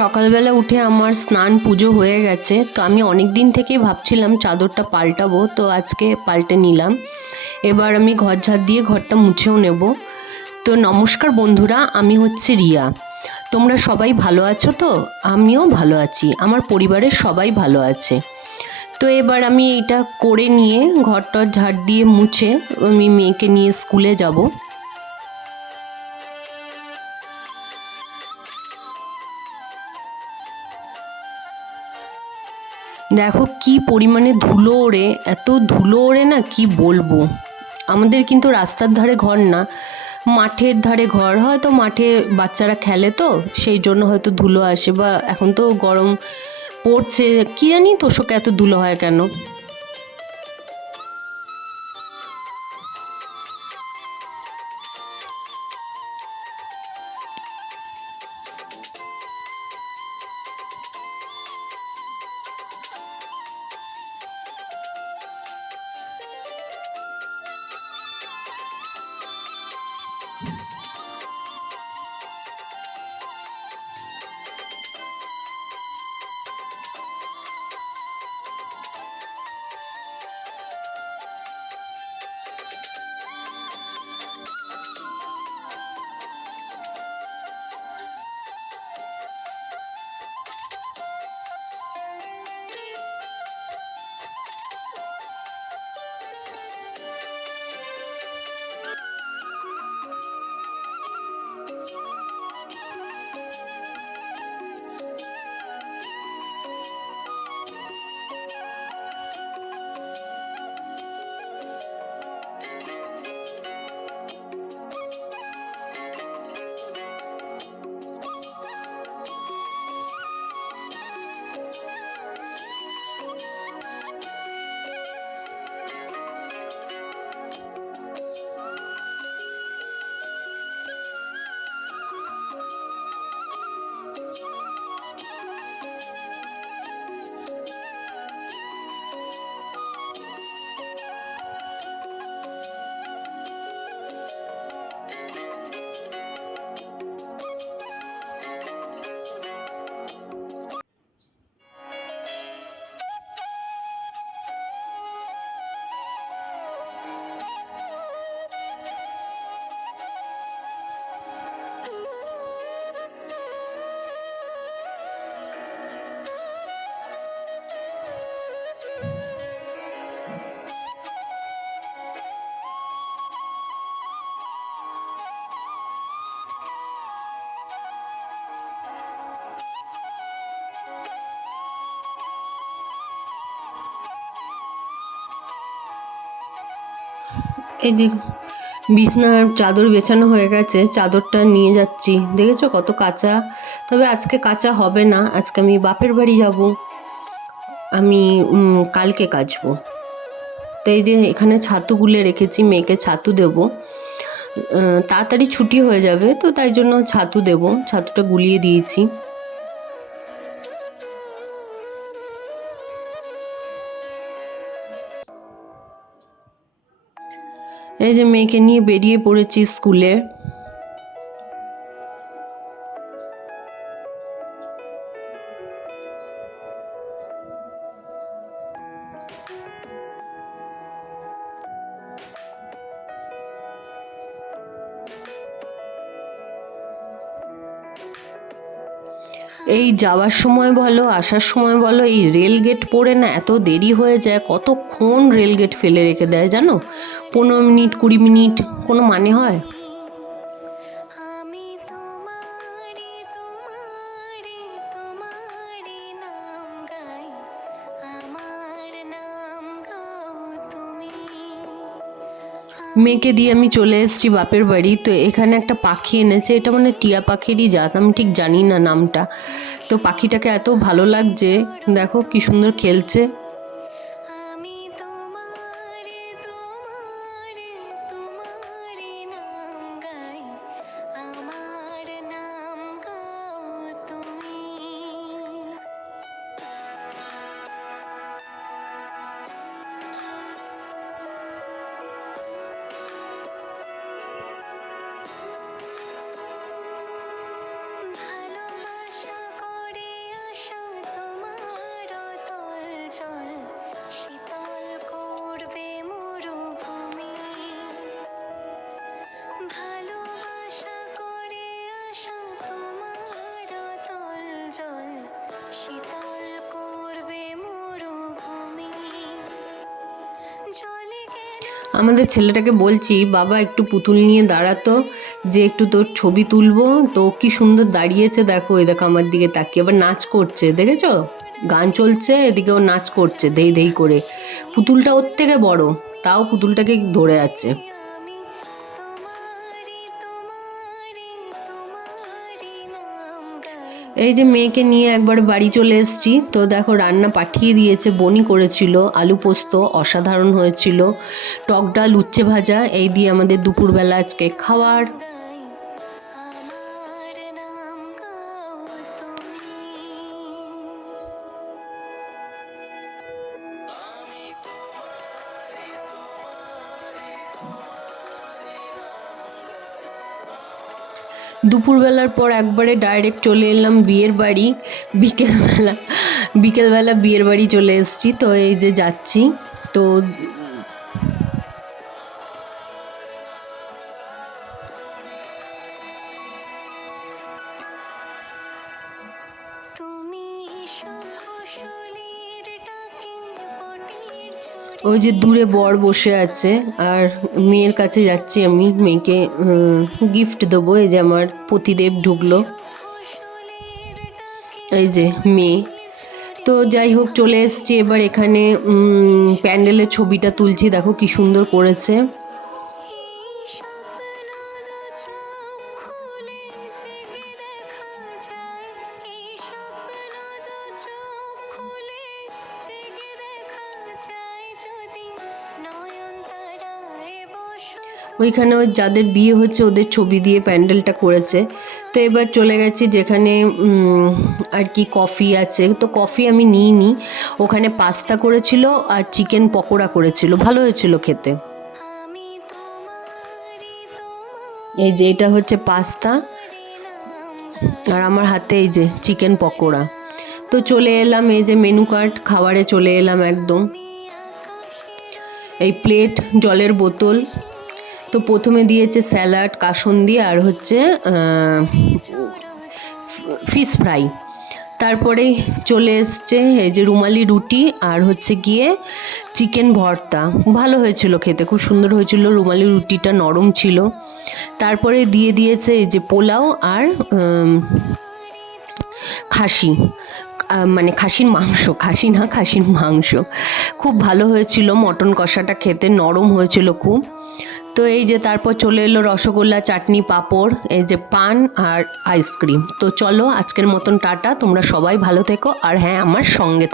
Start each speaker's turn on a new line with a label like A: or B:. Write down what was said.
A: সকালবেলা উঠে আমার স্নান পুজো হয়ে গেছে, তো আমি অনেক দিন থেকেই ভাবছিলাম চাদরটা পাল্টাবো, তো আজকে পাল্টে নিলাম। এবার আমি ঘর ঝাড় দিয়ে ঘরটা মুছেও নেব। তো নমস্কার বন্ধুরা, আমি হচ্ছে রিয়া। তোমরা সবাই ভালো আছো তো? আমিও ভালো আছি, আমার পরিবারের সবাই ভালো আছে। তো এবার আমি এইটা করে নিয়ে ঘরটা ঝাড় দিয়ে মুছে আমি মেয়েকে নিয়ে স্কুলে যাব। দেখো কি পরিমাণে ধুলো ওড়ে, এত ধুলো ওড়ে না কি বলব? আমাদের কিন্তু রাস্তার ধারে ঘর না, মাঠের ধারে ঘর। হয়তো মাঠে বাচ্চারা খেলে তো, সেই জন্য হয়তো ধুলো আসে বা এখন তো গরম পড়ছে। কী জানি তোষকে এত ধুলো হয় কেন? এই যে বিছনার চাদর বেছানো হয়ে গেছে, চাদরটা নিয়ে যাচ্ছি। দেখেছ কত কাঁচা? তবে আজকে কাঁচা হবে না, আজকে আমি বাপের বাড়ি যাব। আমি কালকে কাচবো। তো এই যে এখানে ছাতু গুলে রেখেছি, মেয়েকে ছাতু দেব। তাড়াতাড়ি ছুটি হয়ে যাবে, তো তাই জন্য ছাতু দেব। ছাতুটা গুলিয়ে দিয়েছি। এই যে মেয়েকে নিয়ে বেরিয়ে পড়েছি স্কুলে। এই যাওয়ার সময় বলো, আসার সময় বলো, এই রেল গেট পড়ে না এত দেরি হয়ে যায়, কতক্ষণ রেল গেট ফেলে রেখে দেয় জানো? পনেরো মিনিট কুড়ি মিনিট কোনো মানে হয়? মেয়েকে দিয়ে আমি চলে এসেছি বাপের বাড়ি। তো এখানে একটা পাখি এনেছে এটা মানে টিয়া পাখিরই জাত আমি ঠিক জানি না নামটা। তো পাখিটাকে এত ভালো লাগছে দেখো কি সুন্দর খেলছে। আমাদের ছেলেটাকে বলছি, বাবা, একটু পুতুল নিয়ে দাঁড়াতো যে একটু তোর ছবি তুলবো। তো কি সুন্দর দাঁড়িয়েছে, দেখো, এই দেখো আমার দিকে তাকিয়ে। আবার নাচ করছে, দেখেছ? গান চলছে এদিকে ও নাচ করছে, দেই দেই করে। পুতুলটা ওর থেকে বড়, তাও পুতুলটাকে ধরে আছে। এই যে মেয়েকে নিয়ে একবার বাড়ি চলে এসেছি, তো দেখো রান্না পাঠিয়ে দিয়েছে, বনি করেছিল, আলু পোস্ত অসাধারণ হয়েছিল, টক ডাল, উচ্ছে ভাজা, এই দিয়ে আমাদের দুপুরবেলা আজকে খাওয়ার। দুপুরবেলার পর একবারে ডাইরেক্ট চলে এলাম বিয়ের বাড়ি। বিকেলবেলা বিকেলবেলা বিয়ের বাড়ি চলে এসেছি। তো এই যে যাচ্ছি, তো ওই যে দূরে বর বসে আছে, আর মেয়ের কাছে যাচ্ছি আমি, মেয়েকে গিফট দেবো। এই যে আমার পতিদেব ঢুকলো। এই যে মেয়ে। তো যাই হোক, চলে এসছি এবার এখানে প্যান্ডেলের ছবিটা তুলছি। দেখো কি সুন্দর করেছে। ওইখানে ওই যাদের বিয়ে হচ্ছে ওদের ছবি দিয়ে প্যান্ডেলটা করেছে। তো এবার চলে গেছি যেখানে আর কি কফি আছে। তো কফি আমি নিইনি। ওখানে পাস্তা করেছিল আর চিকেন পকোড়া করেছিল। ভালো হয়েছিল খেতে। এই যে এটা হচ্ছে পাস্তা। আর আমার হাতে এই যে চিকেন পকোড়া। তো চলে এলাম এই যে মেনু কার্ড। খাবারে চলে এলাম একদম। এই প্লেট জলের বোতল তো প্রথমে দিয়েছে স্যালাড, কাসন্দি আর হচ্ছে ফিশ ফ্রাই। তারপরে চলে এসছে এই যে রুমালি রুটি আর হচ্ছে গিয়ে চিকেন ভর্তা। ভালো হয়েছিল খেতে, খুব সুন্দর হয়েছিল, রুমালি রুটিটা নরম ছিল। তারপরে দিয়ে দিয়েছে এই যে পোলাও আর খাসি মানে খাসির মাংস, খাসি না, খাসির মাংস। খুব ভালো হয়েছিল, মটন কষাটা খেতে নরম হয়েছিল খুব। তো এই যে তারপর চলে এলো রসগোল্লা, চাটনি, পাঁপড়, এই যে পান আর আইসক্রিম তো চলো আজকের মতন টাটা, তোমরা সবাই ভালো থেকো, আর হ্যাঁ আমার সঙ্গে